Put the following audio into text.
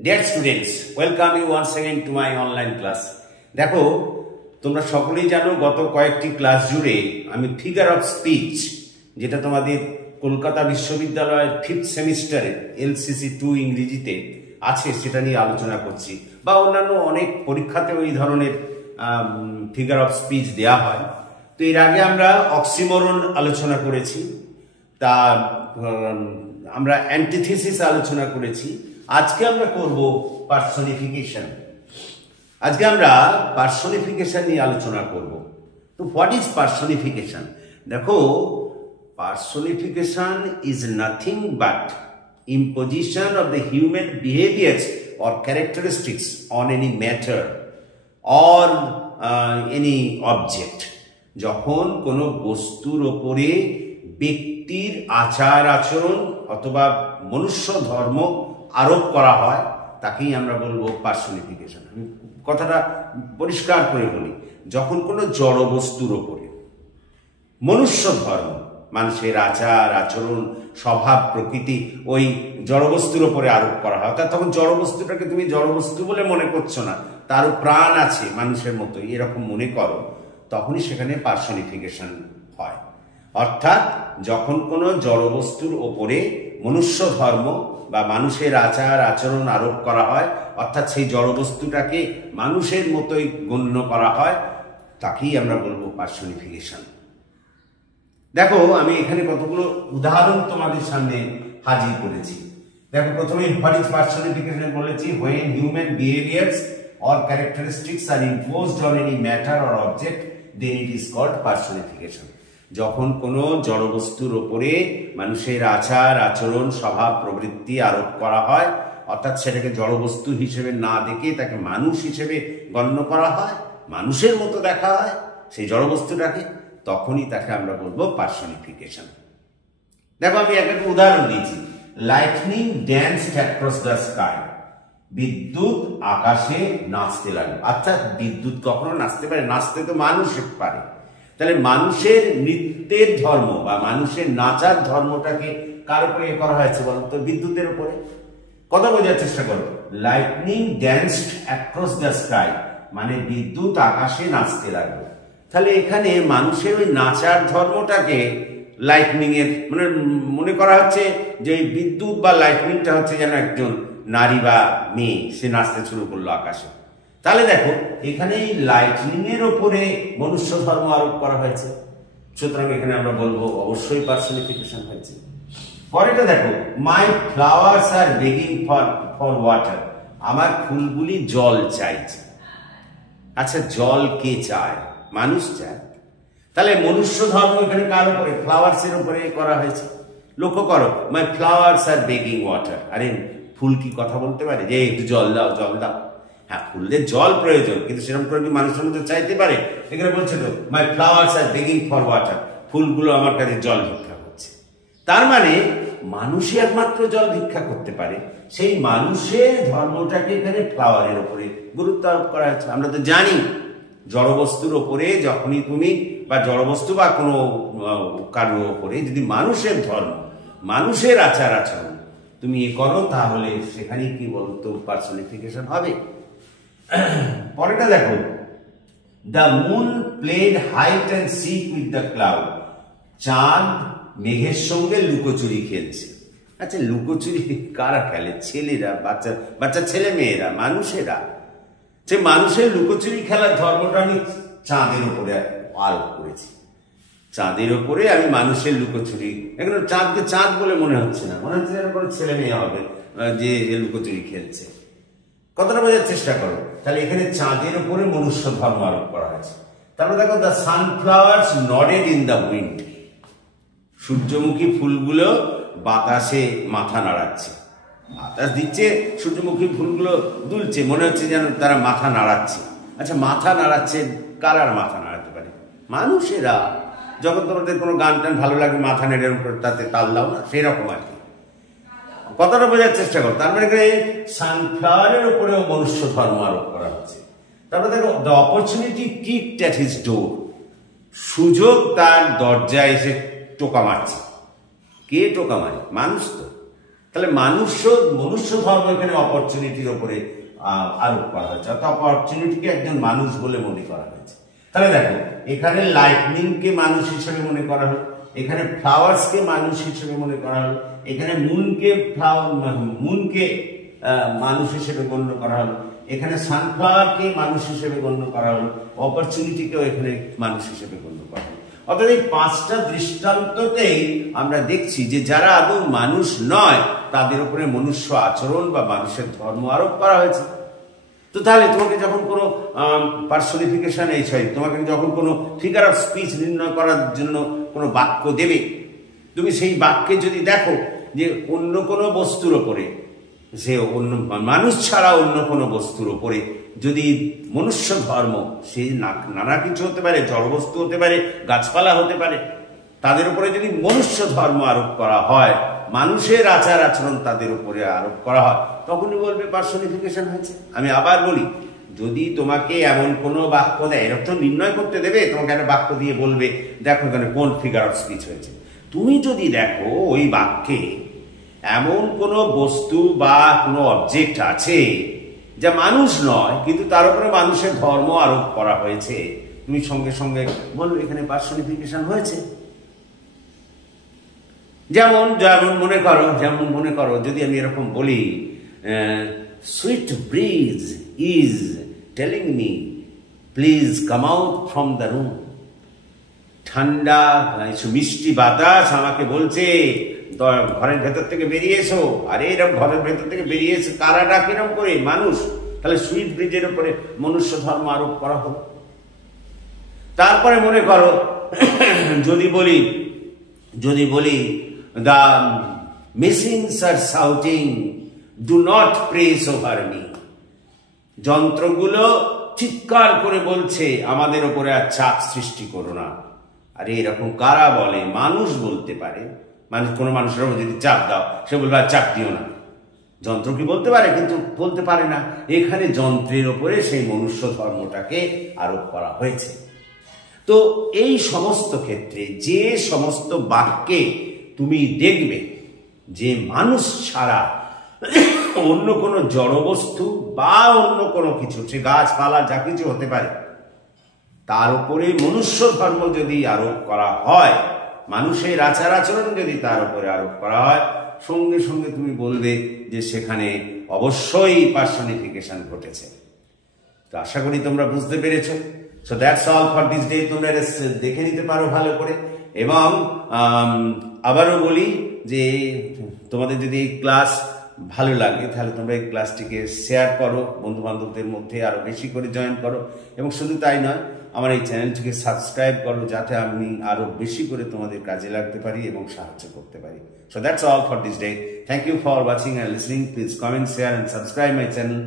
Dear students, welcome you once again to my online class. দেখো তোমরা সকলেই জানো গত কয়েকটি ক্লাস জুড়ে আমি ফিগার অফ স্পিচ যেটা তোমাদের কলকাতা বিশ্ববিদ্যালয়ের 5th সেমিস্টারে LCC 2 ইংরেজিতে আছে সেটা নিয়ে আলোচনা করছি, বা অন্যান্য অনেক পরীক্ষাতেও এই ধরনের ফিগার অফ স্পিচ দেয়া হয়। তো এর আগে আমরা অক্সিমোরন আলোচনা করেছি, তা আমরা অ্যান্টিথিসিস আলোচনা করেছি। আজকে আমরা করব পার্সনিফিকেশন। আজকে আমরা পার্সনিফিকেশন নিয়ে আলোচনা করব। তো হোয়াট ইজ পার্সনিফিকেশন? দেখো, personification is nothing but imposition of the human behaviors or characteristics on any matter or any object. যখন কোনো বস্তুর ওপরে ব্যক্তির আচার আচরণ অথবা মনুষ্য ধর্ম আরোপ করা হয় তাকেই আমরা বলবো পার্সনিফিকেশন। আমি কথাটা পরিষ্কার করে বলি, যখন কোনো জড় বস্তুর ওপরে মনুষ্য ধর্ম, মানুষের আচার আচরণ স্বভাব প্রকৃতি ওই জড়বস্তুর ওপরে আরোপ করা হয়, অর্থাৎ তখন জড়বস্তুটাকে তুমি জড়বস্তু বলে মনে করছো না, তারও প্রাণ আছে মানুষের মতো এরকম মনে করো, তখনই সেখানে পার্সনিফিকেশন হয়। অর্থাৎ যখন কোনো জড়বস্তুর ওপরে মনুষ্য ধর্ম বা মানুষের আচার আচরণ আরোপ করা হয়, অর্থাৎ সেই জড়বস্তুটাকে মানুষের মতোই গণ্য করা হয়, তাকেই আমরা বলবো পার্সনিফিকেশন। দেখো, আমি এখানে কতগুলো উদাহরণ তোমাদের সামনে হাজির করেছি। দেখো, প্রথমে হোয়াট ইজ পার্সনিফিকেশন বলেছি, when human behaviors or characteristics are imposed on any matter or object, then it is called personification. যখন কোনো জড়বস্তুর ওপরে মানুষের আচার আচরণ স্বভাব প্রবৃত্তি আরোপ করা হয়, অর্থাৎ সেটাকে জড়বস্তু হিসেবে না দেখে তাকে মানুষ হিসেবে গণ্য করা হয়, মানুষের মতো দেখা হয় সেই জড়বস্তুটাকে, তখনই তাকে আমরা বলবো পার্সনিফিকেশন। দেখো, আমি একটা উদাহরণ দিয়েছি, lightning danced across the sky. বিদ্যুৎ আকাশে নাচতে লাগলো। আচ্ছা, বিদ্যুৎ কখনো নাচতে পারে? নাচতে তো মানুষ পারে। তাহলে মানুষের নৃত্যের ধর্ম বা মানুষের নাচার ধর্মটাকে কার উপরে করা হয়েছে বলতো? বিদ্যুতের উপরে। কথা বোঝার চেষ্টা করো, lightning danced across the sky মানে বিদ্যুৎ আকাশে নাচতে লাগলো। তাহলে এখানে মানুষের ওই নাচার ধর্মটাকে লাইটনিং এর মানে মনে করা হচ্ছে যে এই বিদ্যুৎ বা লাইটনিংটা হচ্ছে যেন একজন নারী বা মেয়ে, সে নাচতে শুরু করলো আকাশে। তাহলে দেখো, এখানে এই লাইটনিং এর ওপরে মনুষ্য ধর্ম আরোপ করা হয়েছে, সুতরাং এখানে আমরা বলবো অবশ্যই পার্সনিফিকেশন হয়েছে। পরেটা দেখো, my flowers are begging for water. আমার ফুলগুলি জল চাইছে। আচ্ছা, জল কে চায়? মানুষ চায়। তাহলে মনুষ্য ধর্ম এখানে কার উপরে? ফ্লাওয়ার্স এর উপরে করা হয়েছে। লক্ষ্য করো, মাই ফ্লাওয়ার্স আর বেগিং ওয়াটার। আরে, ফুল কি কথা বলতে পারে যে একটু জল দাও জল দাও? হ্যাঁ, ফুলদের জল প্রয়োজন, কিন্তু সেরকম করে কি মানুষের মধ্যে চাইতে পারে? এখানে বলছে তো my flowers are begging for water, ফুলগুলো আমার কাছে জল ভিক্ষা করছে। তার মানে মানুষই একমাত্র জল ভিক্ষা করতে পারে। সেই মানুষের ধর্মটাকে এখানে ফ্লাওয়ারের উপরে গুরুত্ব আরোপ করা হয়েছে। আমরা তো জানি জড়বস্তুর ওপরে যখনই তুমি বা জড়বস্তু বা কোনো কারোর ওপরে যদি মানুষের ধর্ম মানুষের আচার আচরণ তুমি এ করো, তাহলে সেখানে কি বলতো? পার্সনিফিকেশন হবে। পরেটা দেখো, the moon played hide and seek with the cloud. চাঁদ মেঘের সঙ্গে লুকোচুরি খেলছে। আচ্ছা, লুকোচুরি কারা খেলে? ছেলেরা, বাচ্চা বাচ্চা ছেলে মেয়েরা, মানুষেরা। যে মানুষের লুকোচুরি খেলার ধর্মটা আমি চাঁদের উপরে আরোপ করেছি। চাঁদের ওপরে আমি মানুষের লুকোচুরি, এখানে চাঁদকে চাঁদ বলে মনে হচ্ছে না, মনে হচ্ছে যেন কোনো ছেলে মেয়ে হবে যে লুকোচুরি খেলছে। কতটা বোঝার চেষ্টা করো। তাহলে এখানে চাঁদের উপরে মনুষ্য ধর্ম আরোপ করা হয়েছে। তারপরে দেখো, the sunflowers নডেড in the wind. সূর্যমুখী ফুলগুলো বাতাসে মাথা নাড়াচ্ছে। বাতাস দিচ্ছে, সূর্যমুখী ফুলগুলো দুলছে, মনে হচ্ছে যেন তারা মাথা নাড়াচ্ছে। আচ্ছা, মাথা নাড়াচ্ছে কার? আর মাথা নাড়াতে পারে মানুষেরা। যখন তোমাদের কোনো গান টান ভালো লাগে মাথা নেড়ে তাতে তাল দাও না, সেরকম আর কি। কথাটা বোঝার চেষ্টা করো। তার মানে সানফ্লাওয়ারের উপরেও মনুষ্য ধর্ম আরোপ করা হচ্ছে। তারপরে দেখো, the opportunity kicked at his door. সুযোগ তার দরজায় এসে টোকা মারছে। কে টোকা মারে? মানুষ তো। তাহলে মনুষ্য ধর্ম এখানে অপরচুনিটির উপরে আরোপ করা হয়েছে, অর্থাৎ অপরচুনিটিকে একজন মানুষ বলে মনে করা হয়েছে। তাহলে দেখো, এখানে লাইটনিংকে মানুষ হিসেবে মনে করা হলো, এখানে ফ্লাওয়ার্সকে মানুষ হিসেবে মনে করা হলো, এখানে মুনকে মানুষ হিসেবে গণ্য করা হলো, এখানে সানফ্লাওয়ারকে মানুষ হিসেবে গণ্য করা হলো, অপরচুনিটিকেও এখানে মানুষ হিসেবে গণ্য করা হলো। অর্থাৎ এই 5টা দৃষ্টান্ততেই আমরা দেখছি যে যারা আদৌ মানুষ নয় তাদের উপরে মনুষ্য আচরণ বা মানুষের ধর্ম আরোপ করা হয়েছে। তো তাহলে তোমাকে যখন কোনো পার্সোনিফিকেশন তোমাকে যখন কোনো ফিগার অফ স্পিচ নির্ণয় করার জন্য কোনো বাক্য দেবে, তুমি সেই বাক্যে যদি দেখো যে অন্য কোনো বস্তুর ওপরে, সে অন্য মানুষ ছাড়া অন্য কোনো বস্তুর ওপরে যদি মনুষ্য ধর্ম, সেই নানা কিছু হতে পারে, জড়বস্তু হতে পারে, গাছপালা হতে পারে, তাদের উপরে যদি মনুষ্য ধর্ম আরোপ করা হয়, মানুষের আচার আচরণ তাদের উপরে আরোপ করা হয়, তখনই বলবে পার্সোনিফিকেশন হয়েছে। আমি আবার বলি, যদি তোমাকে এমন কোনো বাক্য দেয়, এর তো নির্ণয় করতে দেবে, তোমাকে একটা বাক্য দিয়ে বলবে দেখো এখানে কোন ফিগার অফ স্পিচ হয়েছে। তুমি যদি দেখো ওই বাক্যে এমন কোনো বস্তু বা কোনো অবজেক্ট আছে যা মানুষ নয়, কিন্তু তার উপরে মানুষের ধর্ম আরোপ করা হয়েছে, তুমি সঙ্গে সঙ্গে বলবে এখানে পার্সোনিফিকেশন হয়েছে। যেমন মনে করো যদি আমি এরকম বলি, sweet breeze is telling me please come out from the room. ঠান্ডা মিষ্টি বাতাস আমাকে বলছে ঘরের ভেতর থেকে বেরিয়ে এসো। আরে এরকম ঘরের ভেতর থেকে বেরিয়ে এসে কারা ডাক এরকম করে? মানুষ। তাহলে সুইট ব্রিজের উপরে মনুষ্য ধর্ম আরোপ করা হলো। তারপরে মনে করো যদি বলি the machines are shouting, do not praise over me. যন্ত্রগুলো চিৎকার করে বলছে আমাদের উপরে আর চাপ সৃষ্টি করো না। আরে এরকম কারা বলে? মানুষ বলতে পারে। কোনো মানুষের উপর যদি চাপ দাও, সে বলবে আর চাপ দিও না। যন্ত্র কি বলতে পারে? কিন্তু বলতে পারে না। এখানে যন্ত্রের উপরে সেই মনুষ্য ধর্মটাকে আরোপ করা হয়েছে। তো এই সমস্ত ক্ষেত্রে যে সমস্ত বাক্যে তুমি দেখবে যে মানুষ ছাড়া অন্য কোনো জড়বস্তু বা অন্য কোনো কিছু, সে গাছপালা যা কিছু হতে পারে, তার উপরে মনুষ্য ধর্ম যদি আরোপ করা হয়, মানুষের আচার আচরণ যদি তার উপরে আরোপ করা হয়, সঙ্গে সঙ্গে তুমি বলবে যে সেখানে অবশ্যই পার্সোনিফিকেশন ঘটেছে। তো আশা করি তোমরা বুঝতে পেরেছ। So that's all for this day. তোমরা দেখে নিতে পারো ভালো করে। এবং আবারও বলি যে তোমাদের যদি এই ক্লাস ভালো লাগে তাহলে তোমরা এই ক্লাসটিকে শেয়ার করো, বন্ধু বান্ধবদের মধ্যে আরো বেশি করে জয়েন করো। এবং শুধু তাই নয়, আমার এই চ্যানেলটিকে সাবস্ক্রাইব করো, যাতে আমি আরো বেশি করে তোমাদের কাজে লাগতে পারি এবং সাহায্য করতে পারি। So that's all for this day. Thank you for watching and listening. Please comment, share and subscribe my channel.